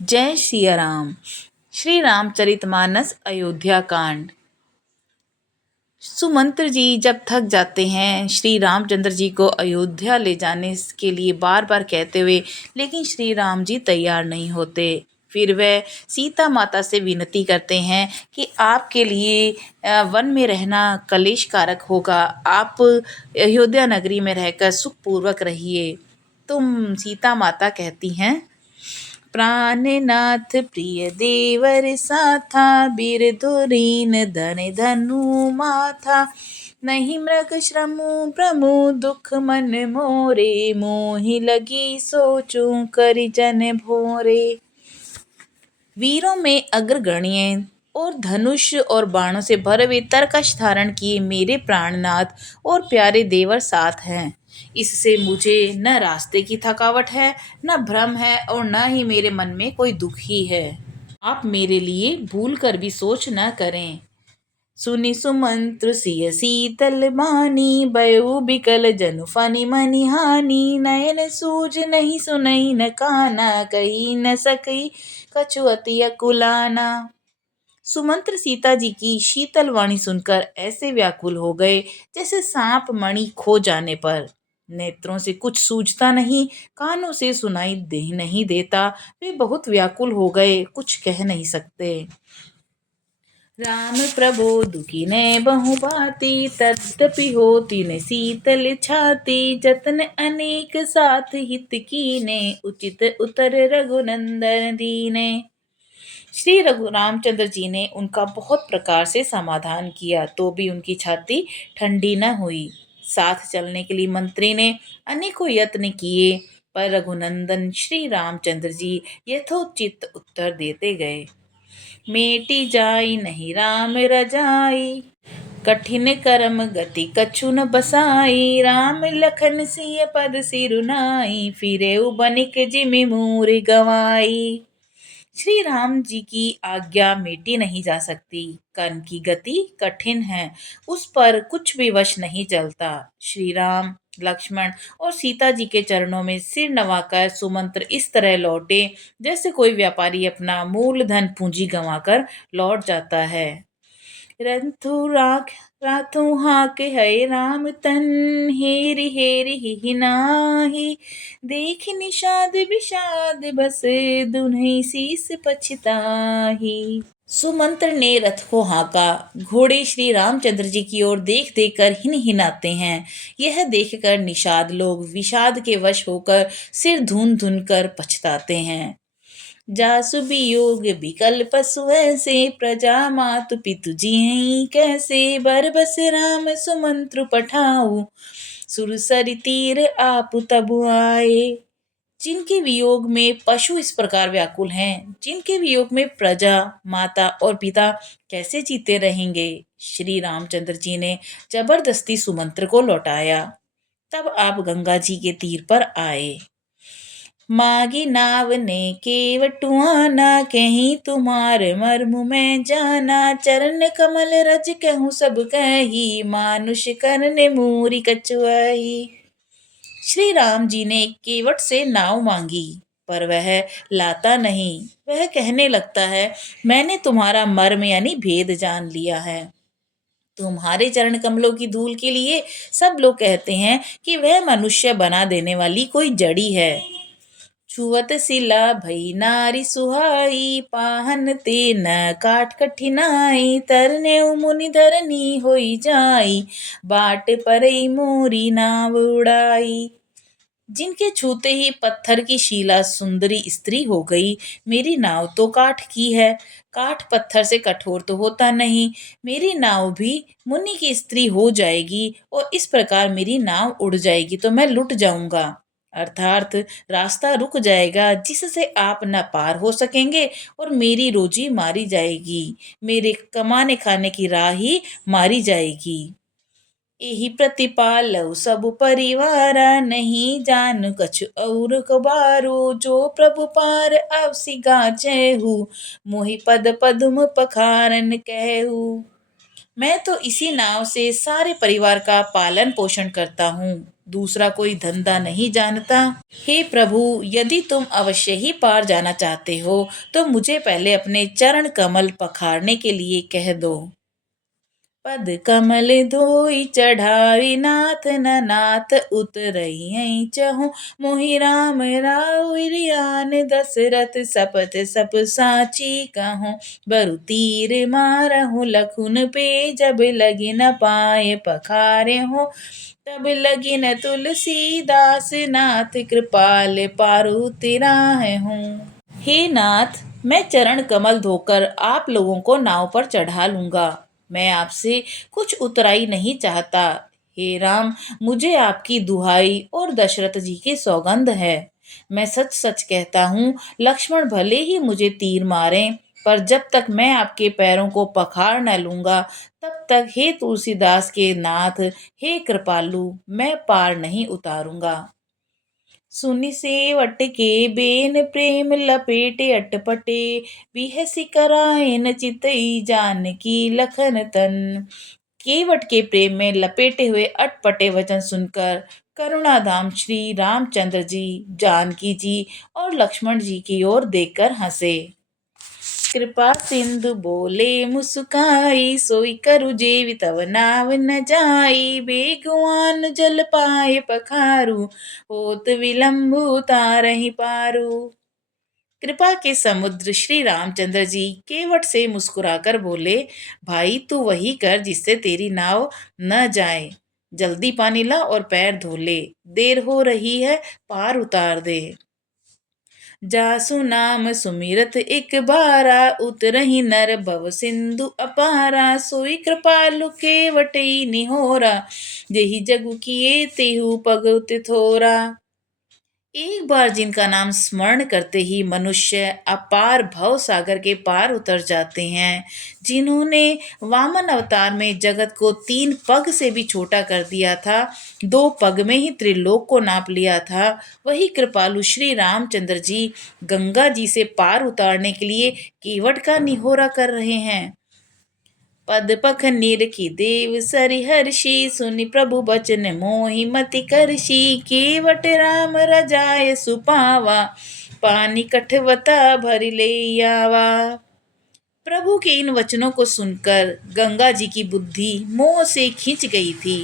जय सिया राम। श्री रामचरितमानस अयोध्या कांड। सुमंत्र जी जब थक जाते हैं श्री रामचंद्र जी को अयोध्या ले जाने के लिए बार बार कहते हुए, लेकिन श्री राम जी तैयार नहीं होते। फिर वह सीता माता से विनती करते हैं कि आपके लिए वन में रहना कलेशकारक होगा, आप अयोध्या नगरी में रहकर सुखपूर्वक रहिए। तुम सीता माता कहती हैं, प्राणनाथ प्रिय देवर साथा, बीर धुरीन धन धनु माथा, नहीं मृग श्रमु प्रमु दुख मन मोरे, मोहि लगी सोचूं करि जन भोरे। वीरों में अग्रगण्य और धनुष और बाणों से भरे हुए तरकश धारण किए मेरे प्राणनाथ और प्यारे देवर साथ हैं। इससे मुझे न रास्ते की थकावट है, न भ्रम है, और न ही मेरे मन में कोई दुख ही है। आप मेरे लिए भूल कर भी सोच न करें। सुनि सुमंत्र सिय शीतल बानी, बयउ बिकल जनु फनि मनि हानि, नयन सूझ नहीं सुनई न काना, कही न सकई कछु अति अकुलाना। सुमंत्र सीता जी की शीतल वाणी सुनकर ऐसे व्याकुल हो गए जैसे सांप मणि खो जाने पर। नेत्रों से कुछ सूझता नहीं, कानों से सुनाई दे नहीं देता। वे बहुत व्याकुल हो गए, कुछ कह नहीं सकते। राम प्रबोधु ने बहु बाती, तदपि होती न शीतल छाती, जतन अनेक साथ हित कीने, उचित उतर रघुनंदन दीने। श्री रघु रामचंद्र जी ने उनका बहुत प्रकार से समाधान किया, तो भी उनकी छाती ठंडी न हुई। साथ चलने के लिए मंत्री ने अनेकों यत्न किए, पर रघुनंदन श्री रामचंद्र जी यथोचित उत्तर देते गए। मेटी जाई नहीं राम रजाई, कठिन करम गति कछु न बसाई, राम लखन सिय पद सिरुनाई, फिरे बनिक जिमि मूरि गवाई। श्री राम जी की आज्ञा मेटी नहीं जा सकती, कर्म की गति कठिन है, उस पर कुछ भी वश नहीं चलता। श्री राम, लक्ष्मण और सीता जी के चरणों में सिर नवाकर सुमंत्र इस तरह लौटे जैसे कोई व्यापारी अपना मूलधन पूंजी गंवाकर लौट जाता है। रंथु राख राथु हाक है राम तन, हेरि हेरि हिहि नाही, देख निषाद विषाद बस, दुन्हि शीस पछताही। सुमंत्र ने रथ को हाँका। घोड़े श्री रामचंद्र जी की ओर देख देख कर हिनाते हैं। यह देखकर निषाद लोग विषाद के वश होकर सिर धुन धुन कर पछताते हैं। जासु वियोग बिकल पशु ऐसे, प्रजा मातु पितु जियहि कैसे, बरबस राम सुमंत्र पठाऊ, सुरसरि तीर आप तबु आए। जिनके वियोग में पशु इस प्रकार व्याकुल हैं, जिनके वियोग में प्रजा, माता और पिता कैसे जीते रहेंगे। श्री रामचंद्र जी ने जबरदस्ती सुमंत्र को लौटाया। तब आप गंगा जी के तीर पर आए। मागी नाव ने केवटुआना, कहीं तुम्हार मर्म में जाना, चरण कमल रज कहूँ सब कही, मानुष करने मूरी कछुआई। श्री राम जी ने केवट से नाव मांगी, पर वह लाता नहीं। वह कहने लगता है, मैंने तुम्हारा मर्म यानी भेद जान लिया है। तुम्हारे चरण कमलों की धूल के लिए सब लोग कहते हैं कि वह मनुष्य बना देने वाली कोई जड़ी है। छुअत सिला भई नारी सुहाई, पाहन ते न काट कठिनाई, तरने मुनि धरनी होई जाई, बाट परई मोरी नाव उड़ाई। जिनके छूते ही पत्थर की शिला सुंदरी स्त्री हो गई। मेरी नाव तो काठ की है, काठ पत्थर से कठोर तो होता नहीं। मेरी नाव भी मुनि की स्त्री हो जाएगी और इस प्रकार मेरी नाव उड़ जाएगी तो मैं लुट जाऊंगा, अर्थात रास्ता रुक जाएगा, जिससे आप न पार हो सकेंगे और मेरी रोजी मारी जाएगी, मेरे कमाने खाने की राह ही मारी जाएगी। एही प्रतिपालौ सब परिवारा, नहीं जान कछु और कबारो, जो प्रभु पार अवसि गाचेहु, मोहि पद पदुम पखारन कहू। मैं तो इसी नाव से सारे परिवार का पालन पोषण करता हूँ, दूसरा कोई धंधा नहीं जानता। हे प्रभु, यदि तुम अवश्य ही पार जाना चाहते हो तो मुझे पहले अपने चरण कमल पखारने के लिए कह दो। पद कमल धोई चढ़ावी नाथ न नाथ उतरई चहु मोहि राम राउरियान दशरथ सपथ सप साची कहूँ बरु तीर मारहु लखुन पे जब लगी न पाए पखारे हो तब लगी न तुलसीदास नाथ कृपाल पारु तिराहे हूँ। हे नाथ, मैं चरण कमल धोकर आप लोगों को नाव पर चढ़ा लूंगा। मैं आपसे कुछ उतराई नहीं चाहता। हे राम, मुझे आपकी दुहाई और दशरथ जी की सौगंध है। मैं सच सच कहता हूँ, लक्ष्मण भले ही मुझे तीर मारें, पर जब तक मैं आपके पैरों को पखार न लूंगा, तब तक हे तुलसीदास के नाथ, हे कृपालु, मैं पार नहीं उतारूंगा। सुनि सेवट के बेन प्रेम लपेटे अटपटे बिहसी करायन चितई जानकी लखन तन। केवट के प्रेम में लपेटे हुए अटपटे वचन सुनकर करुणाधाम श्री रामचंद्र जी, जानकी जी और लक्ष्मण जी की ओर देखकर हंसे। कृपा सिंधु बोले मुस्काई सोई करु जेवि तव नाव न जाई बेगवान जल पाए पखारू होत विलंबु तारहि पारू। कृपा के समुद्र श्री रामचंद्र जी केवट से मुस्कुराकर बोले, भाई तू वही कर जिससे तेरी नाव न जाए। जल्दी पानी ला और पैर धो ले, देर हो रही है, पार उतार दे। जासु नाम सुमिरत एक बारा उतरहि नर भव सिंधु अपारा सोई कृपालु केवटई निहोरा जेहि जगु किए तेहु पग तिथोरा। एक बार जिनका नाम स्मरण करते ही मनुष्य अपार भव सागर के पार उतर जाते हैं, जिन्होंने वामन अवतार में जगत को 3 पग से भी छोटा कर दिया था, 2 पग में ही त्रिलोक को नाप लिया था, वही कृपालु श्री रामचंद्र जी गंगा जी से पार उतारने के लिए केवट का निहोरा कर रहे हैं। पद पख निरखी देव सरिहर्षि सुनि प्रभु बचन मोहि मति करषि केवट राम रजाय सुपावा पानी कठवता भरि ले आवा। प्रभु के इन वचनों को सुनकर गंगा जी की बुद्धि मोह से खिंच गई थी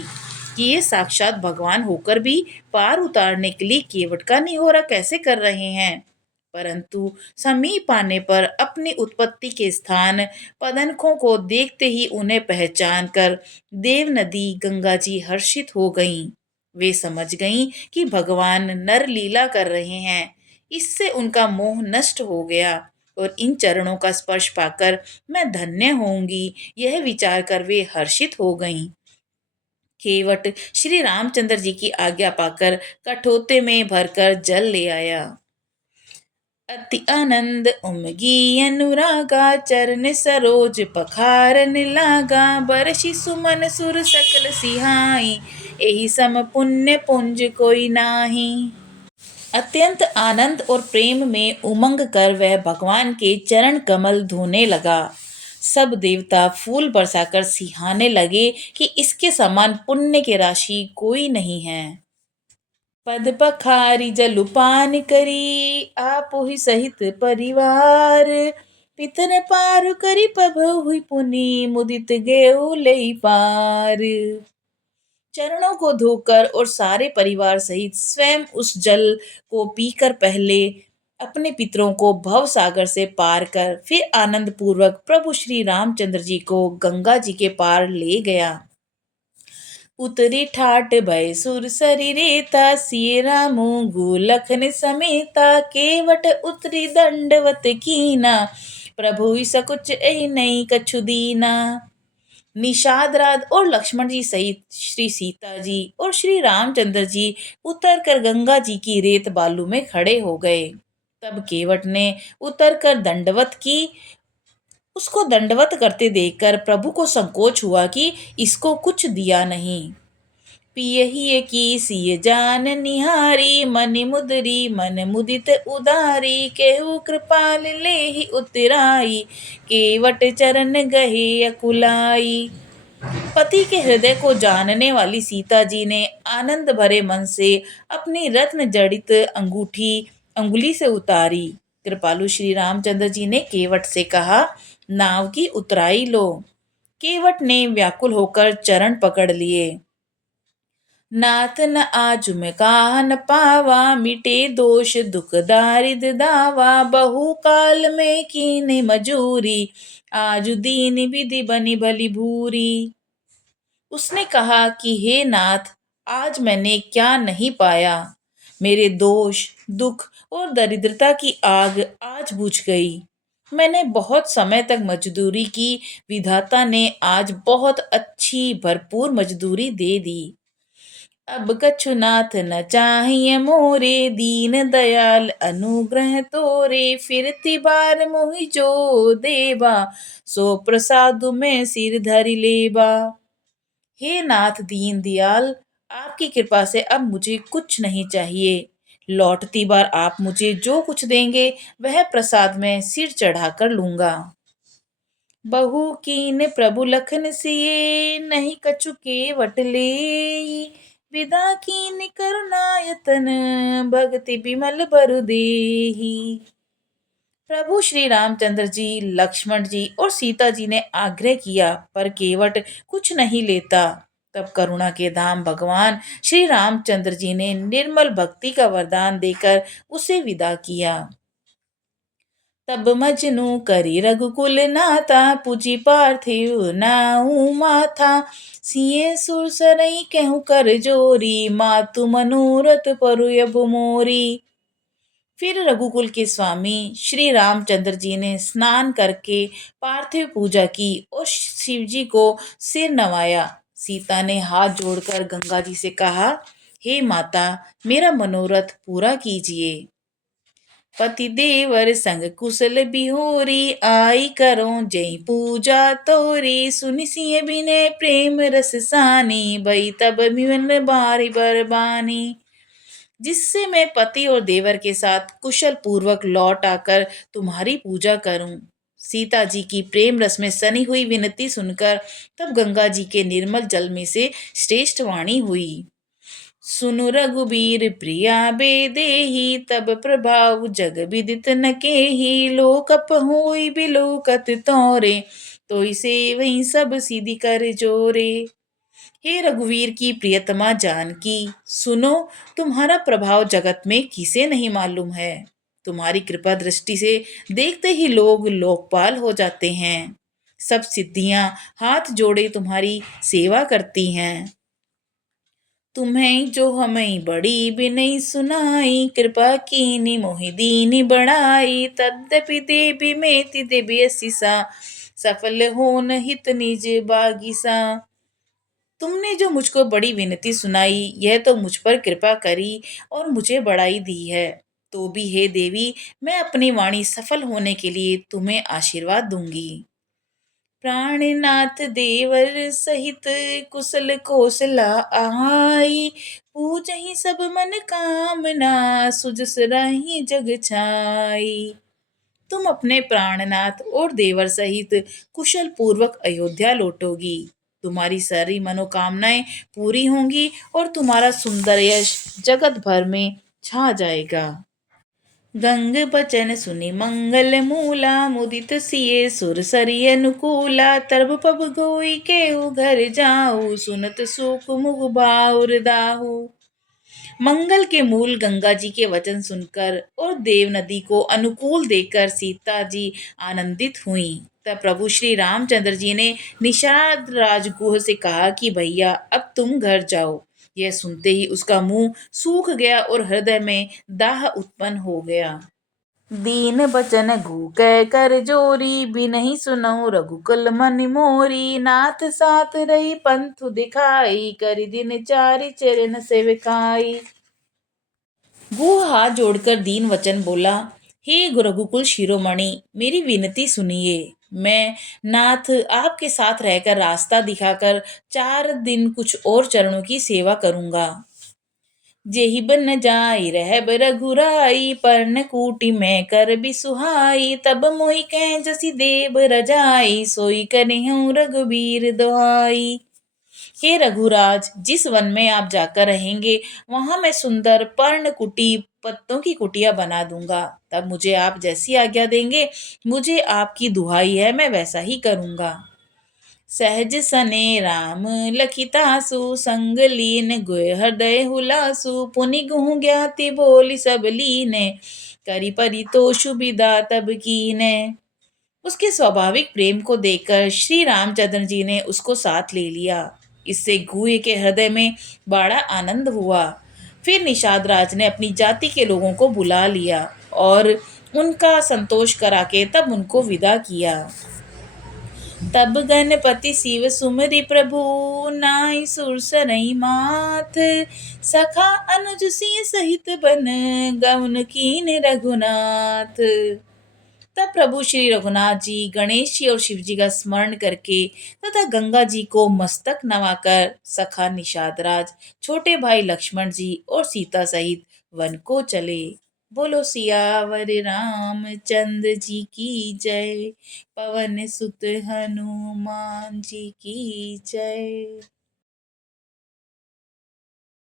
कि ये साक्षात भगवान होकर भी पार उतारने के लिए केवट का निहोरा कैसे कर रहे हैं। परंतु समीप आने पर अपनी उत्पत्ति के स्थान पदनखों को देखते ही उन्हें पहचान कर देव नदी गंगा जी हर्षित हो गईं। वे समझ गईं कि भगवान नर लीला कर रहे हैं। इससे उनका मोह नष्ट हो गया और इन चरणों का स्पर्श पाकर मैं धन्य होंगी, यह विचार कर वे हर्षित हो गईं। केवट श्री रामचंद्र जी की आज्ञा पाकर कठोते में भरकर जल ले आया। अति आनंद उमगी अनुरागा चरण सरोज पखारन लागा बरसी सुमन सुर सकल सिहाई एहि सम पुण्य पुंज कोई नाही। अत्यंत आनंद और प्रेम में उमंग कर वह भगवान के चरण कमल धोने लगा। सब देवता फूल बरसाकर सिहाने लगे कि इसके समान पुण्य की राशि कोई नहीं है। पद पखारी जलुपान करी आपो ही सहित परिवार पितन पार करी पभु हुई पुनि मुदित गेउ लई पार। चरणों को धोकर और सारे परिवार सहित स्वयं उस जल को पीकर पहले अपने पितरों को भव सागर से पार कर फिर आनंद पूर्वक प्रभु श्री रामचंद्र जी को गंगा जी के पार ले गया। उतरी ठाट भय सुर सरिरेता सिय रामु लखन समेता केवट उतरी दंडवत कीना प्रभु सकुच एहि नहीं कछु दीना। निषाद राज और लक्ष्मण जी सहित श्री सीता जी और श्री रामचंद्र जी उतर कर गंगा जी की रेत बालू में खड़े हो गए। तब केवट ने उतर कर दंडवत की। उसको दंडवत करते देखकर प्रभु को संकोच हुआ कि इसको कुछ दिया नहीं। पियहिए की सिय जान निहारी मनि मुदरी मन मुदित उदारी केहू कृपाल लेहि उतराई केवट चरण गहे अकुलाई। पति के हृदय को जानने वाली सीता जी ने आनंद भरे मन से अपनी रत्न जड़ित अंगूठी अंगुली से उतारी। कृपालु श्री रामचंद्र जी ने केवट से कहा, नाव की उतराई लो। केवट ने व्याकुल होकर चरण पकड़ लिए। नाथ न आज में कहा न पावा, मिटे दोष दुख दारिद दावा, बहु काल में कीने मजूरी, आज दीन विधि बनी भली भूरी। उसने कहा कि हे नाथ, आज मैंने क्या नहीं पाया। मेरे दोष दुख और दरिद्रता की आग आज बुझ गई। मैंने बहुत समय तक मजदूरी की, विधाता ने आज बहुत अच्छी भरपूर मजदूरी दे दी। अब कछुनाथ न चाहिए मोरे, दीन दयाल अनुग्रह तोरे, फिरती बार मोहि जो देवा, सो प्रसादु में सिर धरि लेबा। हे नाथ दीन दयाल, आपकी कृपा से अब मुझे कुछ नहीं चाहिए। लौटती बार आप मुझे जो कुछ देंगे वह प्रसाद में सिर चढ़ाकर लूंगा। बहु कीन प्रभु लखन सिए, नहीं कछु केवट लेई, विदा कीन करुणायतन, भगति बिमल बरु देहि। प्रभु श्री रामचंद्र जी, लक्ष्मण जी और सीता जी ने आग्रह किया, पर केवट कुछ नहीं लेता। तब करुणा के धाम भगवान श्री रामचंद्र जी ने निर्मल भक्ति का वरदान देकर उसे विदा किया। तब मजनू करी रघुकुल नाता, पूजी पार्थिव नाऊ माथा, सिए सुर सरई कहूँ कर जोरी, मातु मनोरथ परु अब मोरी। फिर रघुकुल के स्वामी श्री रामचंद्र जी ने स्नान करके पार्थिव पूजा की और शिव जी को सिर नवाया। सीता ने हाथ जोड़कर गंगा जी से कहा, हे माता, मेरा मनोरथ पूरा कीजिए। पति देवर संग कुशल बिहोरी, आई करो जय पूजा तोरी, सुनि सिय बिने प्रेम रस सानी, भई तब मिवन बारी बरबानी। जिससे मैं पति और देवर के साथ कुशल पूर्वक लौट आकर तुम्हारी पूजा करूं। सीता जी की प्रेम रस में सनी हुई विनती सुनकर तब गंगा जी के निर्मल जल में से श्रेष्ठ वाणी हुई। सुनु रघुबीर प्रिया बेदेही, तब प्रभाव जग विदित न केही, लोक होई बिलोकत तोरे, तो इसे वही सब सिद्धि कर जोरे। हे रघुवीर की प्रियतमा जानकी, सुनो, तुम्हारा प्रभाव जगत में किसे नहीं मालूम है। तुम्हारी कृपा दृष्टि से देखते ही लोग लोकपाल हो जाते हैं। सब सिद्धियां हाथ जोड़े तुम्हारी सेवा करती हैं। तुम्हें जो हमें बड़ी बिनई सुनाई, कृपा कीनी मोहि दीनी बढ़ाई, तद्यपि देवी मेति देवी असिसा, सफल होन हित निज बागीसा। तुमने जो मुझको बड़ी विनती सुनाई, यह तो मुझ पर कृपा करी और मुझे बढ़ाई दी है। तो भी हे देवी, मैं अपनी वाणी सफल होने के लिए तुम्हें आशीर्वाद दूंगी। प्राणनाथ देवर सहित कुशल कौशला आई, पूजहि सब मन कामना, सुजस रही जग छाई। तुम अपने प्राणनाथ और देवर सहित कुशल पूर्वक अयोध्या लौटोगी। तुम्हारी सारी मनोकामनाएं पूरी होंगी और तुम्हारा सुंदर यश जगत भर में छा जाएगा। गंग बचन सुनि मंगल मूला, मुदित सिए सुर सरी अनुकूला, तरब पब गोई केहू घर जाऊ, सुनत सुख मुख बाउर दाहू। मंगल के मूल गंगा जी के वचन सुनकर और देव नदी को अनुकूल देखकर सीता जी आनंदित हुई। तब प्रभु श्री रामचंद्र जी ने निषाद राजगुह से कहा कि भैया, अब तुम घर जाओ। यह सुनते ही उसका मुंह सूख गया और हृदय में दाह उत्पन्न हो गया। दीन बचन घू कह कर जोरी, बिनहि सुनऊ रघुकुल मन मोरी, नाथ साथ रही पंथु दिखाई, करि दिन चारि चरण सेविकाई। गुह हाथ जोड़कर दीन वचन बोला, हे रघुकुल शिरोमणि, मेरी विनती सुनिए। मैं नाथ आपके साथ रहकर रास्ता दिखाकर 4 दिन कुछ और चरणों की सेवा करूंगा। जेहि बन जाई रहब रघुराई, पर्ण कूटी में कर बिसुहाई, तब मोहि कह जसि देव रजाई, सोई करहूँ रघुबीर दोहाई। हे रघुराज, जिस वन में आप जाकर रहेंगे वहां मैं सुंदर पर्णकुटी पत्तों की कुटिया बना दूंगा। तब मुझे आप जैसी आज्ञा देंगे, मुझे आपकी दुहाई है, मैं वैसा ही करूंगा। सहज सने राम लखितासु संग लीन गुय हृदय हुलासु पुनि गुहु ज्ञाति बोली सब लीने करी परितोषु बिदा तब कीने। उसके स्वाभाविक प्रेम को देखकर श्री रामचंद्र जी ने उसको साथ ले लिया। इससे गुहे के हृदय में बड़ा आनंद हुआ। फिर निषाद राज ने अपनी जाति के लोगों को बुला लिया और उनका संतोष करा के तब उनको विदा किया। तब गणपति शिव सुमरि प्रभु नाई सुर सरई माथ सखा अनुज सिंह सहित बन गौन कीन रघुनाथ। तब प्रभु श्री रघुनाथ जी गणेश जी और शिव जी का स्मरण करके तथा गंगा जी को मस्तक नवाकर सखा निषाद राज, छोटे भाई लक्ष्मण जी और सीता सहित वन को चले। बोलो सियावर रामचंद्र जी की जय, पवन सुत हनुमान जी की जय।